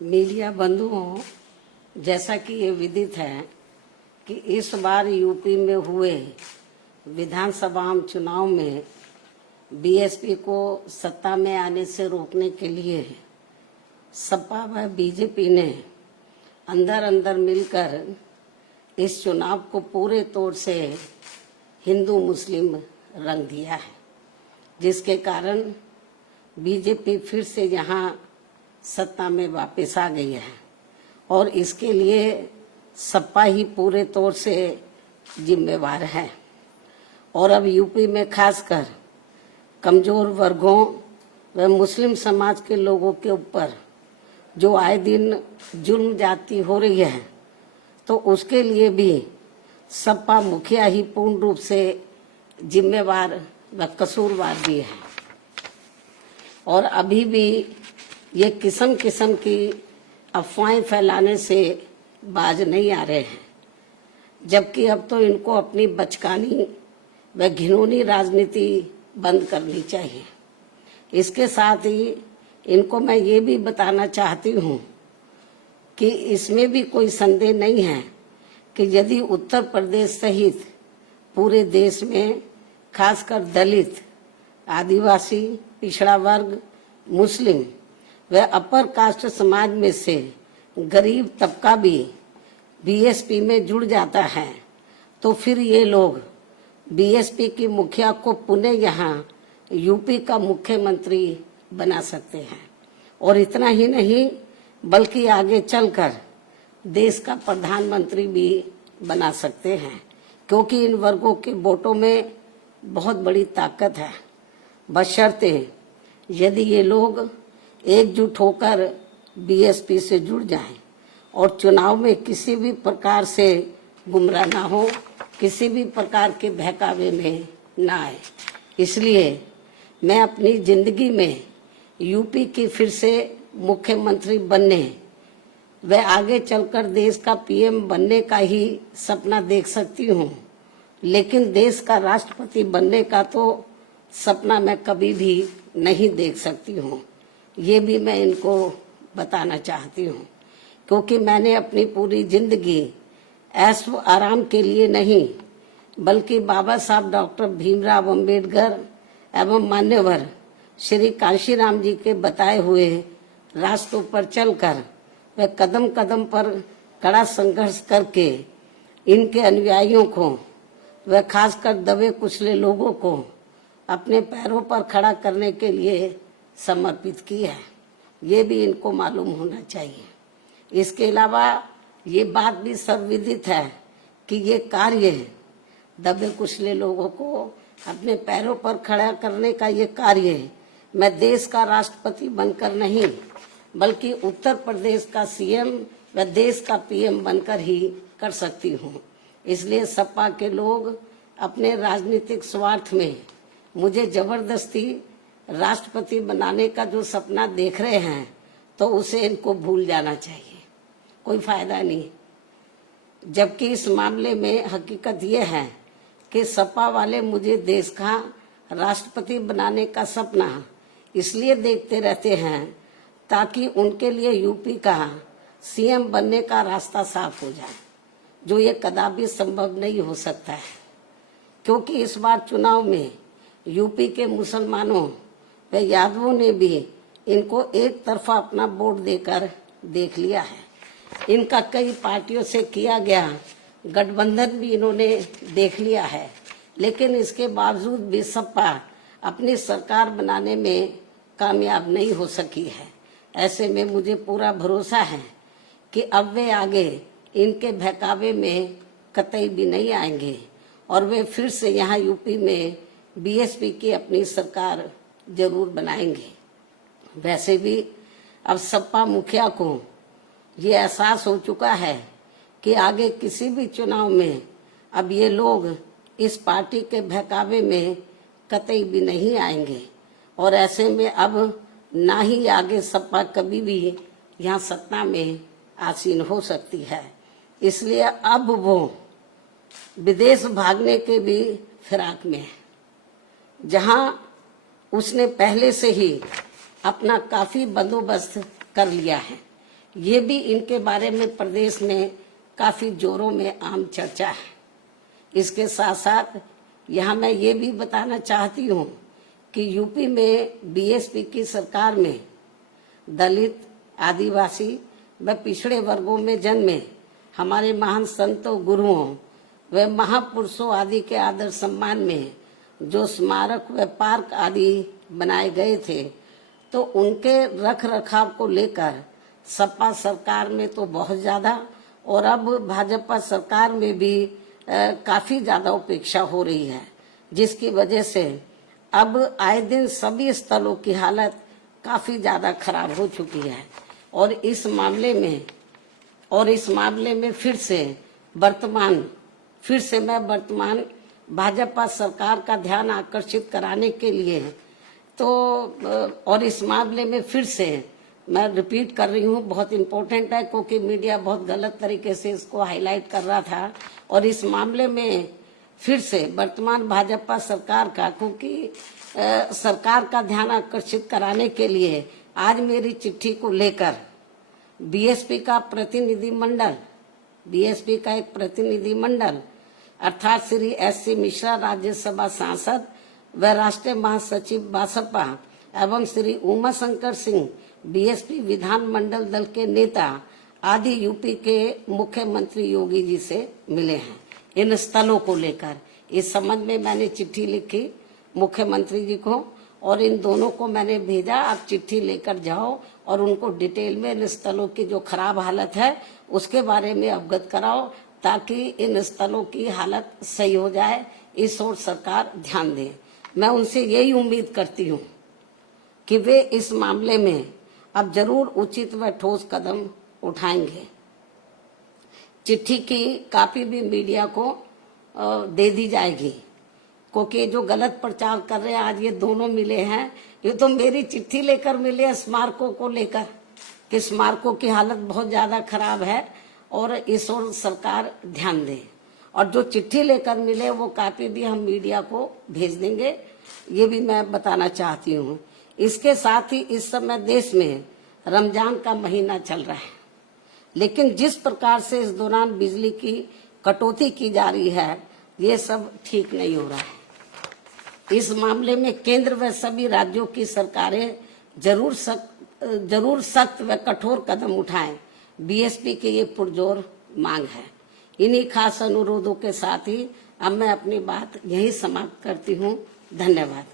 Media बंधुओं, जैसा कि ये विदित है कि इस बार यूपी में हुए विधानसभा चुनाव में बीएसपी को सत्ता में आने से रोकने के लिए सपा व बीजेपी ने अंदर अंदर मिलकर इस चुनाव को पूरे तौर से हिंदू मुस्लिम रंग दिया है, जिसके कारण बीजेपी फिर से यहाँ सत्ता में वापस आ गई है और इसके लिए सपा ही पूरे तौर से जिम्मेवार है। और अब यूपी में खासकर कमजोर वर्गों व मुस्लिम समाज के लोगों के ऊपर जो आए दिन जुल्म जाती हो रही है, तो उसके लिए भी सपा मुखिया ही पूर्ण रूप से जिम्मेवार व कसूरवार भी है। और अभी भी ये किस्म किस्म की अफवाहें फैलाने से बाज नहीं आ रहे हैं, जबकि अब तो इनको अपनी बचकानी व घिनौनी राजनीति बंद करनी चाहिए। इसके साथ ही इनको मैं ये भी बताना चाहती हूँ कि इसमें भी कोई संदेह नहीं है कि यदि उत्तर प्रदेश सहित पूरे देश में खासकर दलित, आदिवासी, पिछड़ा वर्ग, मुस्लिम व अपर कास्ट समाज में से गरीब तबका भी बीएसपी में जुड़ जाता है, तो फिर ये लोग बीएसपी की मुखिया को पुनः यहाँ यूपी का मुख्यमंत्री बना सकते हैं। और इतना ही नहीं बल्कि आगे चलकर देश का प्रधानमंत्री भी बना सकते हैं, क्योंकि इन वर्गों के वोटों में बहुत बड़ी ताकत है, बशर्ते यदि ये लोग एकजुट होकर बीएसपी से जुड़ जाएं और चुनाव में किसी भी प्रकार से गुमराह ना हो, किसी भी प्रकार के बहकावे में ना आए। इसलिए मैं अपनी जिंदगी में यूपी की फिर से मुख्यमंत्री बनने व आगे चलकर देश का पीएम बनने का ही सपना देख सकती हूँ, लेकिन देश का राष्ट्रपति बनने का तो सपना मैं कभी भी नहीं देख सकती हूँ। ये भी मैं इनको बताना चाहती हूँ, क्योंकि मैंने अपनी पूरी जिंदगी ऐश व आराम के लिए नहीं बल्कि बाबा साहब डॉक्टर भीमराव अंबेडकर एवं मान्यवर श्री कांशीराम जी के बताए हुए रास्तों पर चलकर व कदम कदम पर कड़ा संघर्ष करके इनके अनुयायियों को व खासकर दबे कुचले लोगों को अपने पैरों पर खड़ा करने के लिए समर्पित की है। ये भी इनको मालूम होना चाहिए। इसके अलावा ये बात भी सर्वविदित है कि ये कार्य दबे कुचले लोगों को अपने पैरों पर खड़ा करने का ये कार्य मैं देश का राष्ट्रपति बनकर नहीं बल्कि उत्तर प्रदेश का सीएम व देश का पीएम बनकर ही कर सकती हूँ। इसलिए सपा के लोग अपने राजनीतिक स्वार्थ में मुझे जबरदस्ती राष्ट्रपति बनाने का जो सपना देख रहे हैं, तो उसे इनको भूल जाना चाहिए, कोई फायदा नहीं। जबकि इस मामले में हकीकत यह है कि सपा वाले मुझे देश का राष्ट्रपति बनाने का सपना इसलिए देखते रहते हैं ताकि उनके लिए यूपी का सीएम बनने का रास्ता साफ हो जाए, जो ये कदापि संभव नहीं हो सकता है। क्योंकि इस बार चुनाव में यूपी के मुसलमानों व यादवों ने भी इनको एक तरफा अपना वोट देकर देख लिया है। इनका कई पार्टियों से किया गया गठबंधन भी इन्होंने देख लिया है, लेकिन इसके बावजूद भी सपा अपनी सरकार बनाने में कामयाब नहीं हो सकी है। ऐसे में मुझे पूरा भरोसा है कि अब वे आगे इनके बहकावे में कतई भी नहीं आएंगे और वे फिर से यहाँ यूपी में बीएसपी की अपनी सरकार जरूर बनाएंगे। वैसे भी अब सपा मुखिया को ये एहसास हो चुका है कि आगे किसी भी चुनाव में अब ये लोग इस पार्टी के बहकावे में कतई भी नहीं आएंगे और ऐसे में अब ना ही आगे सपा कभी भी यहाँ सत्ता में आसीन हो सकती है। इसलिए अब वो विदेश भागने के भी फिराक में है, जहाँ उसने पहले से ही अपना काफी बंदोबस्त कर लिया है, ये भी इनके बारे में प्रदेश में काफी जोरों में आम चर्चा है। इसके साथ साथ यहाँ मैं ये भी बताना चाहती हूँ कि यूपी में बीएसपी की सरकार में दलित, आदिवासी व पिछड़े वर्गों में जन्मे हमारे महान संतों, गुरुओं व महापुरुषों आदि के आदर सम्मान में जो स्मारक व पार्क आदि बनाए गए थे, तो उनके रख रखाव को लेकर सपा सरकार में तो बहुत ज्यादा और अब भाजपा सरकार में भी काफी ज्यादा उपेक्षा हो रही है, जिसकी वजह से अब आए दिन सभी स्थलों की हालत काफी ज्यादा खराब हो चुकी है। और इस मामले में फिर से मैं वर्तमान भाजपा सरकार का ध्यान आकर्षित कराने के लिए और इस मामले में फिर से मैं रिपीट कर रही हूँ, बहुत इम्पोर्टेंट है क्योंकि मीडिया बहुत गलत तरीके से इसको हाईलाइट कर रहा था। और इस मामले में फिर से वर्तमान भाजपा सरकार का, क्योंकि सरकार का ध्यान आकर्षित कराने के लिए आज मेरी चिट्ठी को लेकर बीएसपी का एक प्रतिनिधिमंडल अर्थात श्री एस.सी. मिश्रा, राज्यसभा सांसद व राष्ट्रीय महासचिव बसपा एवं श्री उमा शंकर सिंह, बीएसपी विधानमंडल दल के नेता आदि यूपी के मुख्यमंत्री योगी जी से मिले हैं। इन स्थलों को लेकर इस संबंध में मैंने चिट्ठी लिखी मुख्यमंत्री जी को और इन दोनों को मैंने भेजा, आप चिट्ठी लेकर जाओ और उनको डिटेल में इन स्थलों की जो खराब हालत है उसके बारे में अवगत कराओ, ताकि इन स्थलों की हालत सही हो जाए। इस ओर सरकार ध्यान दे। मैं उनसे यही उम्मीद करती हूँ कि वे इस मामले में अब जरूर उचित व ठोस कदम उठाएंगे। चिट्ठी की कॉपी भी मीडिया को दे दी जाएगी, क्योंकि जो गलत प्रचार कर रहे हैं, आज ये दोनों मिले हैं, ये तो मेरी चिट्ठी लेकर मिले स्मारकों को लेकर कि स्मारकों की हालत बहुत ज्यादा खराब है और इस ओर सरकार ध्यान दे। और जो चिट्ठी लेकर मिले वो कॉपी भी हम मीडिया को भेज देंगे, ये भी मैं बताना चाहती हूँ। इसके साथ ही इस समय देश में रमजान का महीना चल रहा है, लेकिन जिस प्रकार से इस दौरान बिजली की कटौती की जा रही है, ये सब ठीक नहीं हो रहा है। इस मामले में केंद्र व सभी राज्यों की सरकारें जरूर सख्त व कठोर कदम उठाएं। बीएसपी की ये पुरजोर मांग है। इन्हीं खास अनुरोधों के साथ ही अब मैं अपनी बात यहीं समाप्त करती हूँ। धन्यवाद।